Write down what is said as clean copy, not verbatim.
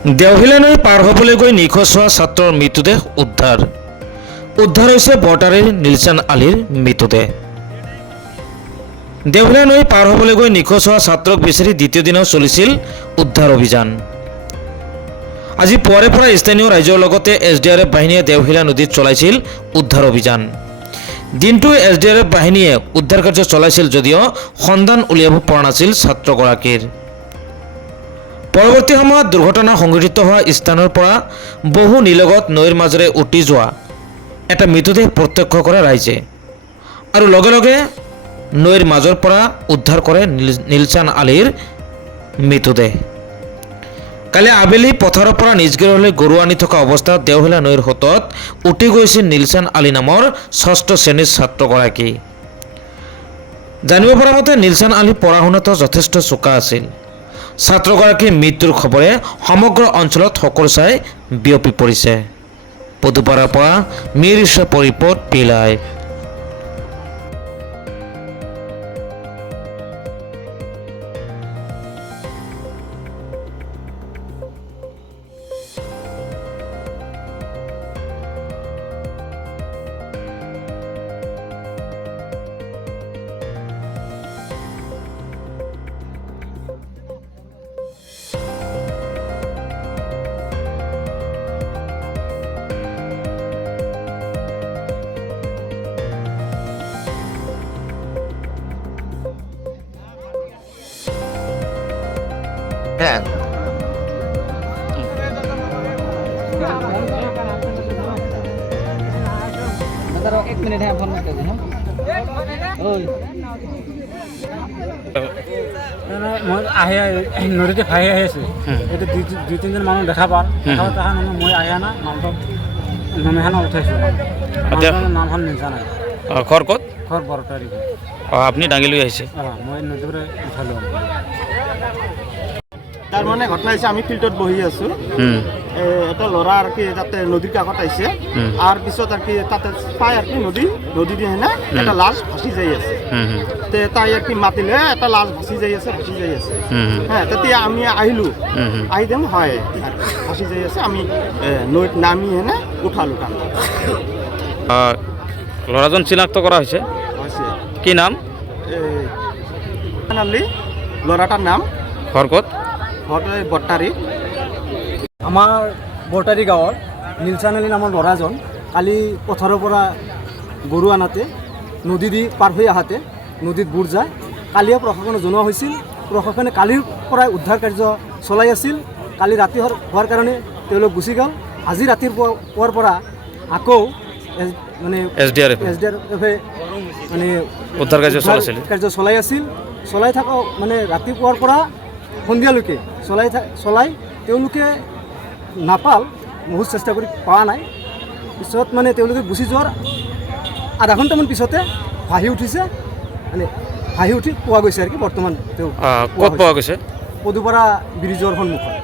দেওহিলা নৈ পাৰ হ'বলৈ গৈ নিখোজ হোৱা ছাত্ৰৰ মৃতদেহ উদ্ধাৰ হৈছে বৰতাৰীৰ নীলচান আলীৰ মৃতদেহ। দেওহিলা নৈ পাৰ হ'বলৈ গৈ নিখোজ হোৱা ছাত্ৰক বিচাৰি দ্বিতীয় দিনাও চলিছিল উদ্ধাৰ অভিযান। আজি পুৱাৰে পৰা স্থানীয় ৰাইজৰ লগতে SDRF বাহিনীয়ে দেওহিলা নদীত চলাইছিল উদ্ধাৰ অভিযান। দিনটো SDRF বাহিনীয়ে উদ্ধাৰ কাৰ্য চলাইছিল যদিও সন্ধান উলিয়াব পৰা নাছিল ছাত্ৰগৰাকীৰ। পৰৱৰ্তী সময়ত দুৰ্ঘটনা সংঘটিত হোৱা স্থানৰ পৰা বহু নিলগত নৈৰ মাজেৰে উটি যোৱা এটা মৃতদেহ প্ৰত্যক্ষ কৰে ৰাইজে আৰু লগে লগে নৈৰ মাজৰ পৰা উদ্ধাৰ কৰে নীলচান আলীৰ মৃতদেহ। কালি আবেলি পথাৰৰ পৰা নিজগৃহলৈ গৰু আনি থকা অৱস্থাত দেওহিলা নৈৰ সোঁতত উটি গৈছিল নীলচান আলী নামৰ ষষ্ঠ শ্ৰেণীৰ ছাত্ৰগৰাকী। জানিব পৰা মতে নীলচান আলী পঢ়া শুনাতো যথেষ্ট চোকা আছিল। ছাত্ৰগৰাকীৰ মৃত্যুৰ খবৰে সমগ্ৰ অঞ্চলত শোকৰ ছাই বিয়পি পৰিছে। পদুপাৰাৰ পৰা মিৰ ইছৰাফ ৰিপৰ্ট পিলাই। হ্যাঁ एक मिनट है फोन कर दे ओय মই আহি নদীতে ভাই আহিছোঁ। এইটো দুই তিনিজন মানুহ দেখা পাল তাহান মই আহি না নামটো নামখানা উঠাইছোঁ। নামখন নিচা নাই ঘৰ ক'ত? ঘৰ বৰতাৰী। আপুনি দাঙি লৈ আহিছে? মই নদীৰে উঠালোঁ। তাৰ মানে ঘটনা হৈছে আমি ফিল্ডত বহি আছোঁ। এটা ল'ৰা আৰু কি তাতে নদীৰ কাষত আহিছে আৰু পিছত আৰু কি তাতে পাই আৰু কি নদী দি হেনে এটা লাশ ভাসি যাই আছে। তে তাই আৰু কি মাতিলে এটা লাশ ভাসি যাই আছে হ্যাঁ। তেতিয়া আমি আহিলোঁ আহি দিম হয় ভাসি যাই আছে। আমি নৈত নামি হেনে উঠালোঁ কাম ল'ৰাজন চিনাক্ত কৰা হৈছে। কি নাম? ল'ৰাটাৰ নাম ঘৰ ক'ত? বৰতাৰী। আমাৰ বৰতাৰী গাঁৱৰ নীলচান আলী নামৰ ল'ৰাজন কালি পথাৰৰ পৰা গৰু আনাতে নদী দি পাৰ হৈ আহাতে নদীত বুৰ যায়। কালিয়ে প্ৰশাসনক জনোৱা হৈছিল। প্ৰশাসনে কালিৰ পৰাই উদ্ধাৰ কাৰ্য চলাই আছিল। কালি ৰাতি হোৱাৰ কাৰণে তেওঁলোক গুচি গ'ল। আজি ৰাতিপুৱাৰ পৰা আকৌ মানে SDRFে মানে উদ্ধাৰ কাৰ্য চলাই আছিল। চলাই থকা মানে ৰাতিপুৱাৰ পৰা সন্ধিয়ালৈকে চলাই তেওঁলোকে নাপাল। বহুত চেষ্টা কৰি পোৱা নাই। পিছত মানে তেওঁলোকে গুচি যোৱাৰ আধা ঘণ্টামান পিছতে ভাহি উঠিছে। মানে ভাহি উঠি পোৱা গৈছে আৰু কি বৰ্তমান তেওঁ ক'ত পোৱা গৈছে? পদুপাৰা ব্ৰিজৰ সন্মুখত।